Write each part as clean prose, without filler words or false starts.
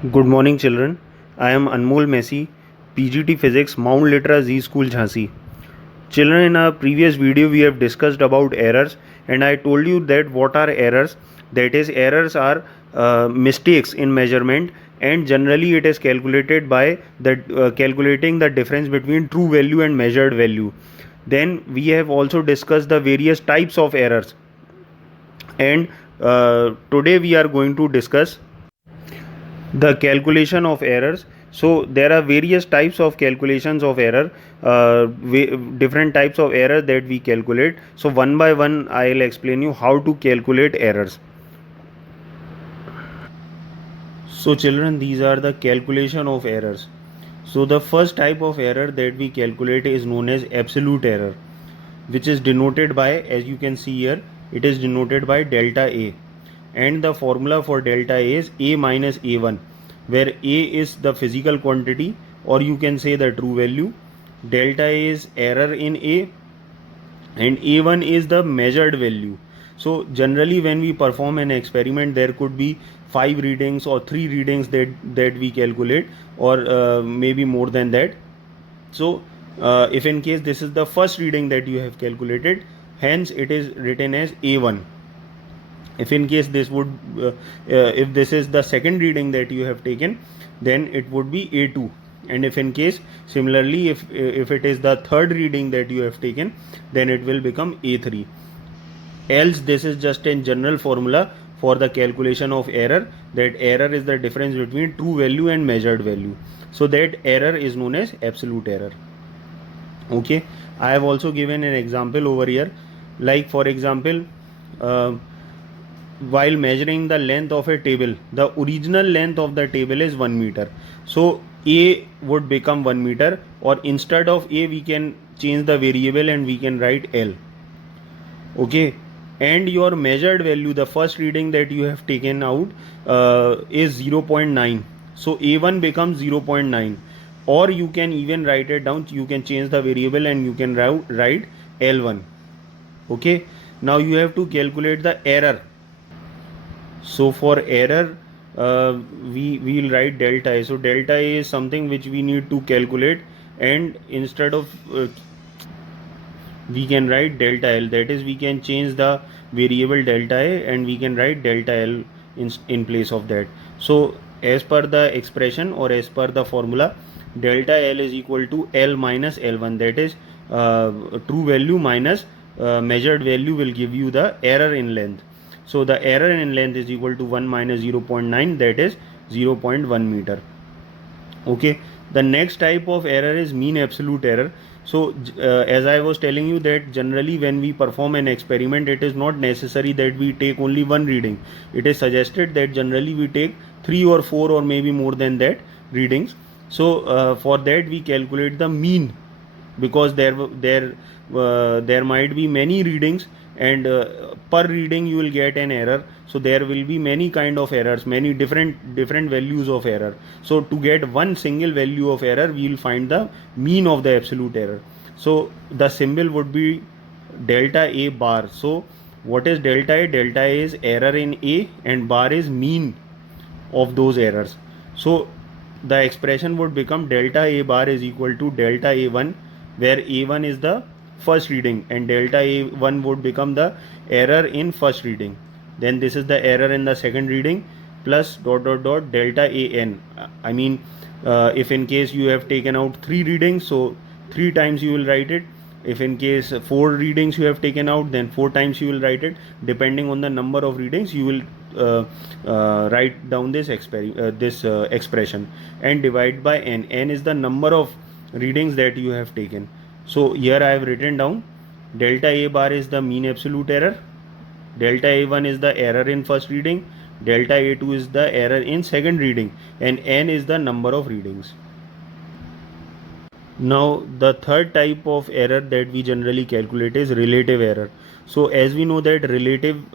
Good morning, children. I am Anmol Messi, PGT Physics, Mount Litra Z School, Jhansi. Children, in our previous video, we have discussed about errors, and I told you that what are errors. That is, errors are mistakes in measurement, and generally it is calculated by calculating the difference between true value and measured value. Then we have also discussed the various types of errors, and today we are going to discuss the calculation of errors. So there are various types of calculations of error, different types of error that we calculate. So one by one I'll explain you how to calculate errors. So children, these are the calculation of errors. So the first type of error that we calculate is known as absolute error, which is denoted by, as you can see here, it is denoted by delta A, and the formula for delta A is A minus A1, where A is the physical quantity, or you can say the true value, delta A is error in A, and A1 is the measured value. So generally when we perform an experiment, there could be 5 readings or 3 readings that we calculate, or maybe more than that. So if in case this is the first reading that you have calculated, hence it is written as A1. If in case this would if this is the second reading that you have taken, then it would be A2. And if in case similarly, if it is the third reading that you have taken, then it will become A3. Else this is just a general formula for the calculation of error, that error is the difference between true value and measured value. So that error is known as absolute error. Okay, I have also given an example over here, like for example, while measuring the length of a table, the original length of the table is 1 meter. So A would become 1 meter, or instead of A we can change the variable and we can write L. Okay, and your measured value, the first reading that you have taken out is 0.9. So A1 becomes 0.9, or you can even write it down, you can change the variable and you can write L1. Okay, now you have to calculate the error. So for error, we will write delta A. So delta A is something which we need to calculate, and instead of we can write delta L, that is we can change the variable delta A and we can write delta L in place of that. So as per the expression, or as per the formula, delta L is equal to L minus L1, that is true value minus measured value will give you the error in length. So the error in length is equal to 1 minus 0.9, that is 0.1 meter. Okay, the next type of error is mean absolute error. So as I was telling you, that generally when we perform an experiment, it is not necessary that we take only one reading. It is suggested that generally we take 3 or 4 or maybe more than that readings. So for that we calculate the mean, because there might be many readings, and per reading you will get an error. So there will be many kind of errors, many different values of error. So to get one single value of error, we will find the mean of the absolute error. So the symbol would be delta A bar. So what is delta A? Delta A is error in A, and bar is mean of those errors. So the expression would become delta A bar is equal to delta A1, where A1 is the first reading and delta A1 would become the error in first reading. Then this is the error in the second reading, plus dot dot dot delta AN. I mean, if in case you have taken out 3 readings, so 3 times you will write it. If in case 4 readings you have taken out, then 4 times you will write it. Depending on the number of readings, you will write down this expression and divide by n. N is the number of readings that you have taken. So here I have written down delta A bar is the mean absolute error, delta A1 is the error in first reading, delta A2 is the error in second reading, and n is the number of readings. Now the third type of error that we generally calculate is relative error. So as we know that relative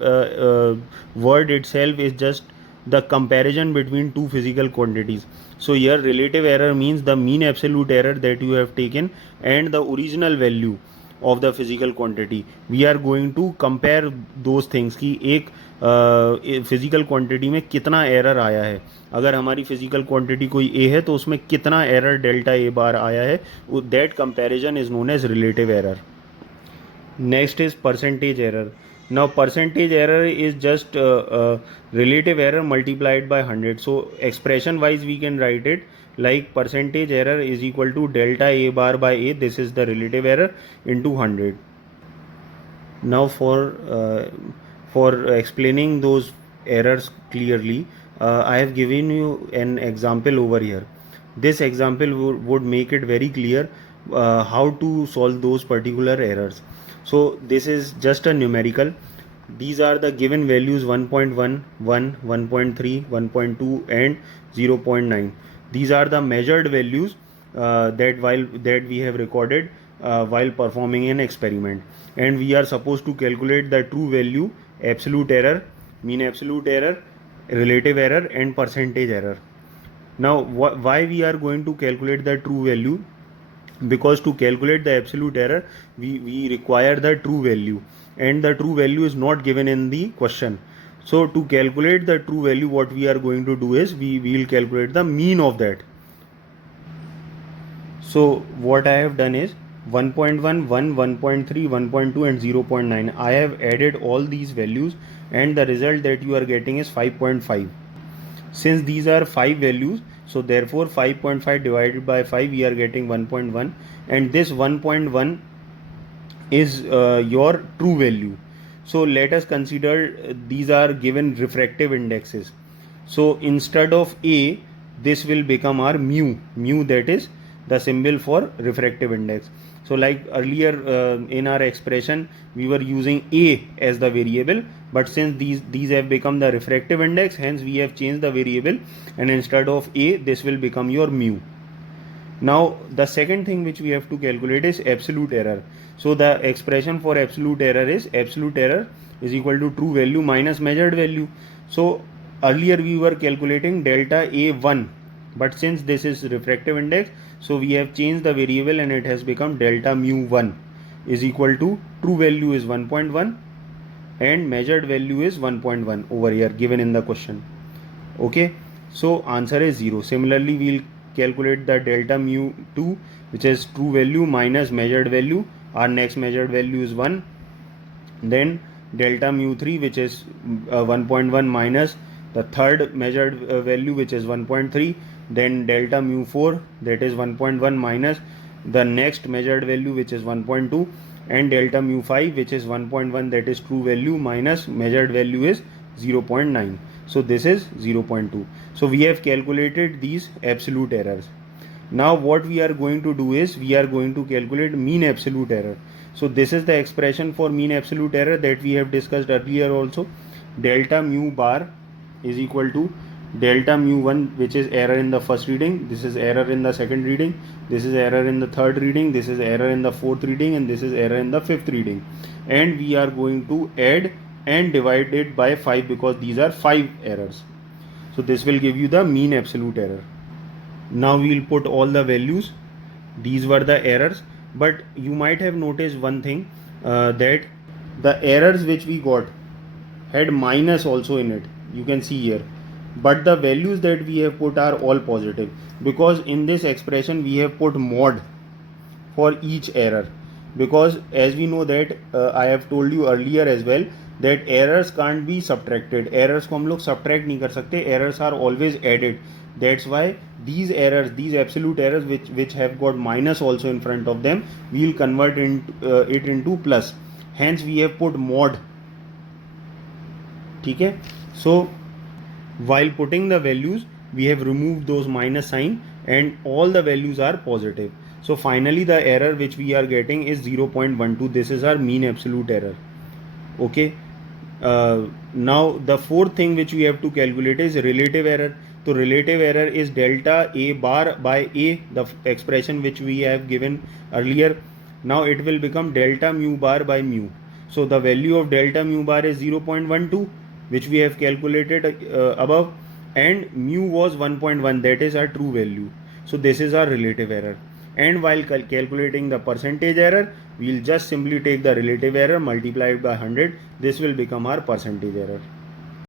word itself is just the comparison between two physical quantities. So here relative error means the mean absolute error that you have taken and the original value of the physical quantity. We are going to compare those things कि एक physical quantity में कितना error आया है. अगर हमारी physical quantity कोई ए है तो उसमें कितना एरर डेल्टा ए बार आया है. That comparison is known as relative error. Next is percentage error. Now percentage error is just relative error multiplied by 100. So expression wise we can write it like percentage error is equal to delta a bar by a. This is the relative error into 100. Now for explaining those errors clearly, I have given you an example over here. This example would make it very clear how to solve those particular errors. So this is just a numerical. These are the given values 1.1, 1, 1.3, 1.2 and 0.9. These are the measured values that we have recorded while performing an experiment, and we are supposed to calculate the true value, absolute error, mean absolute error, relative error and percentage error. Now why we are going to calculate the true value? Because to calculate the absolute error we require the true value, and the true value is not given in the question. So to calculate the true value, what we are going to do is we will calculate the mean of that. So what I have done is 1.1, 1, 1.3, 1.2 and 0.9. I have added all these values and the result that you are getting is 5.5. Since these are 5 values, so therefore 5.5 divided by 5 we are getting 1.1, and this 1.1 is your true value. So let us consider these are given refractive indexes. So instead of a, this will become our mu, that is the symbol for refractive index. So like earlier in our expression we were using a as the variable, but since these have become the refractive index, hence we have changed the variable, and instead of a this will become your mu. Now the second thing which we have to calculate is absolute error. So the expression for absolute error is equal to true value minus measured value. So earlier we were calculating delta A1, but since this is refractive index, so we have changed the variable and it has become delta mu1 is equal to true value is 1.1 and measured value is 1.1 over here given in the question. Okay, so answer is 0. Similarly we'll calculate the delta mu2, which is true value minus measured value. Our next measured value is 1. Then delta mu3, which is 1.1 minus the third measured value, which is 1.3. Then delta mu4, that is 1.1 minus the next measured value, which is 1.2, and delta mu5, which is 1.1, that is true value minus measured value is 0.9. So this is 0.2. So we have calculated these absolute errors. Now what we are going to do is we are going to calculate mean absolute error. So this is the expression for mean absolute error that we have discussed earlier also. Delta mu bar is equal to delta mu1, which is error in the first reading, this is error in the second reading, this is error in the third reading, this is error in the fourth reading, and this is error in the fifth reading. And we are going to add and divide it by 5 because these are 5 errors. So this will give you the mean absolute error. Now we will put all the values. These were the errors, but you might have noticed one thing, that the errors which we got had minus also in it. You can see here, but the values that we have put are all positive because in this expression we have put mod for each error, because as we know that I have told you earlier as well that errors can't be subtracted. Errors को हम लोग subtract नहीं कर सकते. Errors are always added. That's why these errors, these absolute errors which have got minus also in front of them, we will convert it into plus. Hence we have put mod. ठीक है. So while putting the values we have removed those minus sign and all the values are positive. So finally the error which we are getting is 0.12. This is our mean absolute error. Okay. Now the fourth thing which we have to calculate is relative error. So relative error is delta a bar by a, the expression which we have given earlier. Now it will become delta mu bar by mu. So the value of delta mu bar is 0.12, which we have calculated above, and mu was 1.1, that is our true value. So this is our relative error. And while calculating the percentage error, we'll just simply take the relative error, multiply it by 100. This will become our percentage error.